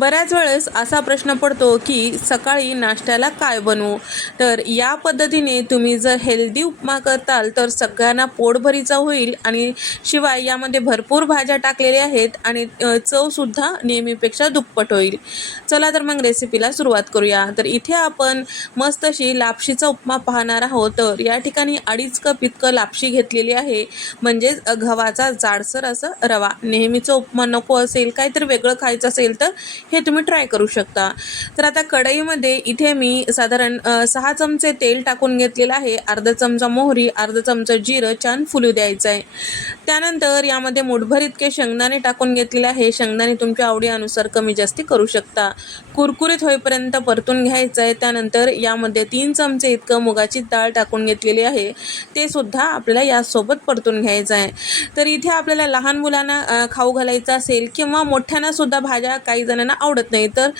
बऱ्याच वेळेस असा प्रश्न पडतो की सकाळी नाश्त्याला काय बनवू? तर या पद्धतीने तुम्ही जर हेल्दी उपमा करताल तर सगळ्यांना पोटभरीचा होईल आणि शिवाय यामध्ये भरपूर भाज्या टाकलेल्या आहेत आणि चवसुद्धा नेहमीपेक्षा दुप्पट होईल. चला तर मग रेसिपीला सुरुवात करूया. तर इथे आपण मस्त अशी लापशीचा उपमा पाहणार आहोत. तर या ठिकाणी अडीच कप इतकं लापशी घेतलेली आहे. म्हणजेच गव्हाचा जाडसर असं रवा. नेहमीचा उपमा नको असेल काहीतरी वेगळं खायचं असेल तर हे तुम्ही ट्राय करू शकता. तर आता कढईमध्ये इथे मी साधारण सहा चमचे तेल टाकून घेतलेलं आहे. अर्धा चमचा मोहरी अर्धा चमचा जिरं छान फुलू द्यायचं आहे त्यानंतर यामध्ये मुठभर इतके शेंगदाणे टाकून घेतलेले आहे. शेंगदाणे तुमच्या आवडीनुसार कमी जास्ती करू शकता. कुरकुरीत होईपर्यंत परतून घ्यायचं आहे त्यानंतर यामध्ये तीन चमचे इतकं मुगाची डाळ टाकून घेतलेली आहे. ते सुद्धा आपल्याला यासोबत परतून घ्यायचं आहे तर इथे आपल्याला लहान मुलांना खाऊ घालायचं असेल किंवा मोठ्यांना सुद्धा भाज्या काही जणांना आवडत नाही. तर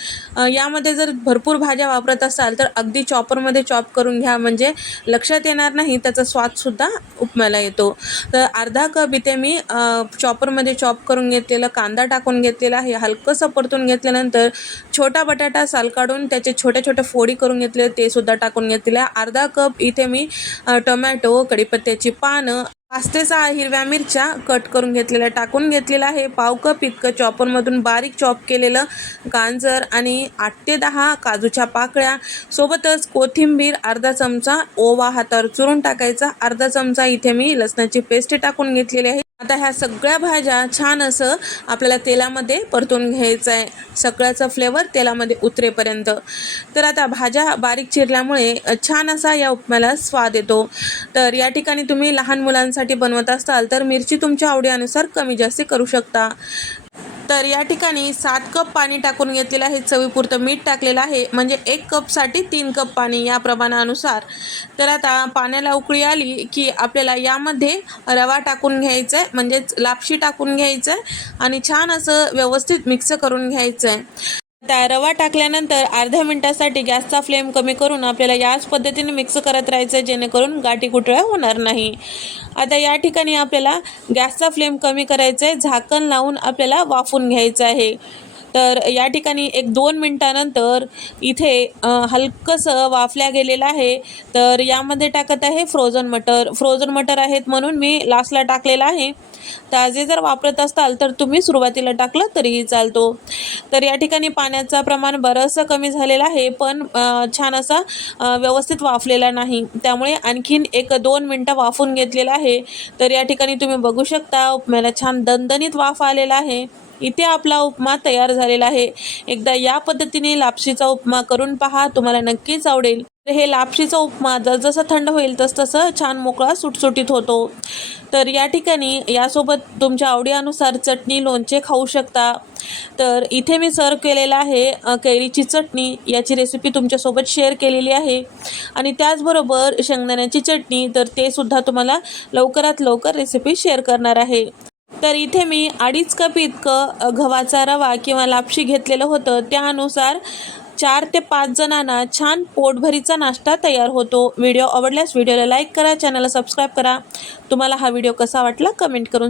यामध्ये जर भरपूर भाज्या वापरत असाल तर अगदी चॉपरमध्ये चॉप करून घ्या. म्हणजे लक्षात येणार नाही त्याचा स्वादसुद्धा उपम्याला येतो. तर अर्धा कप इथे मी चॉपरमध्ये चॉप करून घेतलेला कांदा टाकून घेतलेला आहे. हलकंसं परतून घेतल्यानंतर छोटा बटाटा साल काढून त्याचे छोट्या छोट्या फोडी करून घेतले ते सुद्धा टाकून घेतलेलं. आहे. अर्धा कप इथे मी टोमॅटो कढीपत्त्याची पानं पाच ते सहा हिरव्या मिरच्या कट करून घेतलेल्या टाकून घेतलेलं आहे. पाव कप इतकं चॉपरमधून बारीक चॉप केलेलं गाजर आणि आठ ते दहा काजूच्या पाकळ्या. सोबतच कोथिंबीर अर्धा चमचा ओवा हातावर चुरून टाकायचा. अर्धा चमचा इथे मी लसणाची पेस्ट टाकून घेतलेली आहे. आता ह्या सगळ्या भाज्या छान असं आपल्याला तेलामध्ये परतून घ्यायचं आहे सगळ्याचा फ्लेवर तेलामध्ये उतरेपर्यंत. तर आता भाज्या बारीक चिरल्यामुळे छान असा या उपम्याला स्वाद येतो. तर या ठिकाणी तुम्ही लहान मुलांसाठी बनवत असाल तर मिरची तुमच्या आवडीनुसार कमी जास्त करू शकता. तर या ठिकाणी सात कप पाणी टाकून घेतलेलं आहे. चवीपुरतं मीठ टाकलेलं आहे. म्हणजे एक कपसाठी तीन कप पाणी या प्रमाणानुसार. तर आता पाण्याला उकळी आली की आपल्याला यामध्ये रवा टाकून घ्यायचा आहे म्हणजेच लापशी टाकून घ्यायचं आहे आणि छान असं व्यवस्थित मिक्स करून घ्यायचं आहे त्या रवा टाकल्यानंतर अर्ध्या मिनिटासाठी गॅसचा फ्लेम कमी करून आपल्याला याच पद्धतीने मिक्स करत राहायचं आहे जेणेकरून गाठी कुटळ्या होणार नाही. आता या ठिकाणी आपल्याला गॅसचा फ्लेम कमी करायचा आहे झाकण लावून आपल्याला वाफून घ्यायचं आहे. तर या ठिकाणी एक दोन मिनटानंतर इथे हलकंसं वाफल्या गेलेलं आहे. तर यामध्ये टाकत आहे फ्रोझन मटर. फ्रोझन मटर आहेत म्हणून मी लास्टला टाकलेलं आहे. ताजे जर वापरत असाल तर तुम्ही सुरुवातीला टाकलं तरीही चालतो. तर या ठिकाणी पाण्याचं प्रमाण बरंचसं कमी झालेलं आहे पण छान असा व्यवस्थित वाफलेला नाही. त्यामुळे आणखीन एक दोन मिनटं वाफून घेतलेलं आहे. तर या ठिकाणी तुम्ही बघू शकता उपम्याला छान दणदणीत वाफ आलेला आहे. इथे आपला उपमा तयार झालेला आहे. एकदा या पद्धतीने लापशीचा उपमा करून पहा तुम्हाला नक्कीच आवडेल. तर हे लापशीचा उपमा जसजसं थंड होईल तसतसं छान मोकळा सुटसुटीत होतो. तर या ठिकाणी यासोबत तुमच्या आवडीनुसार चटणी लोणचे खाऊ शकता. तर इथे मी सर्व केलेलं आहे कैरीची चटणी. याची रेसिपी तुमच्यासोबत शेअर केलेली आहे. आणि त्याचबरोबर शेंगदाण्याची चटणी तर ते सुद्धा तुम्हाला लवकरात लवकर रेसिपी शेअर करणार आहे. तर इथे मी अडीच कप इतकं गव्हाचा रवा किंवा लापशी घेतलेलं होतं. त्यानुसार चार ते पाच जणांना छान पोटभरीचा नाश्ता तयार होतो. व्हिडिओ आवडल्यास व्हिडिओला लाईक करा चॅनलला सबस्क्राईब करा. तुम्हाला हा व्हिडिओ कसा वाटला कमेंट करून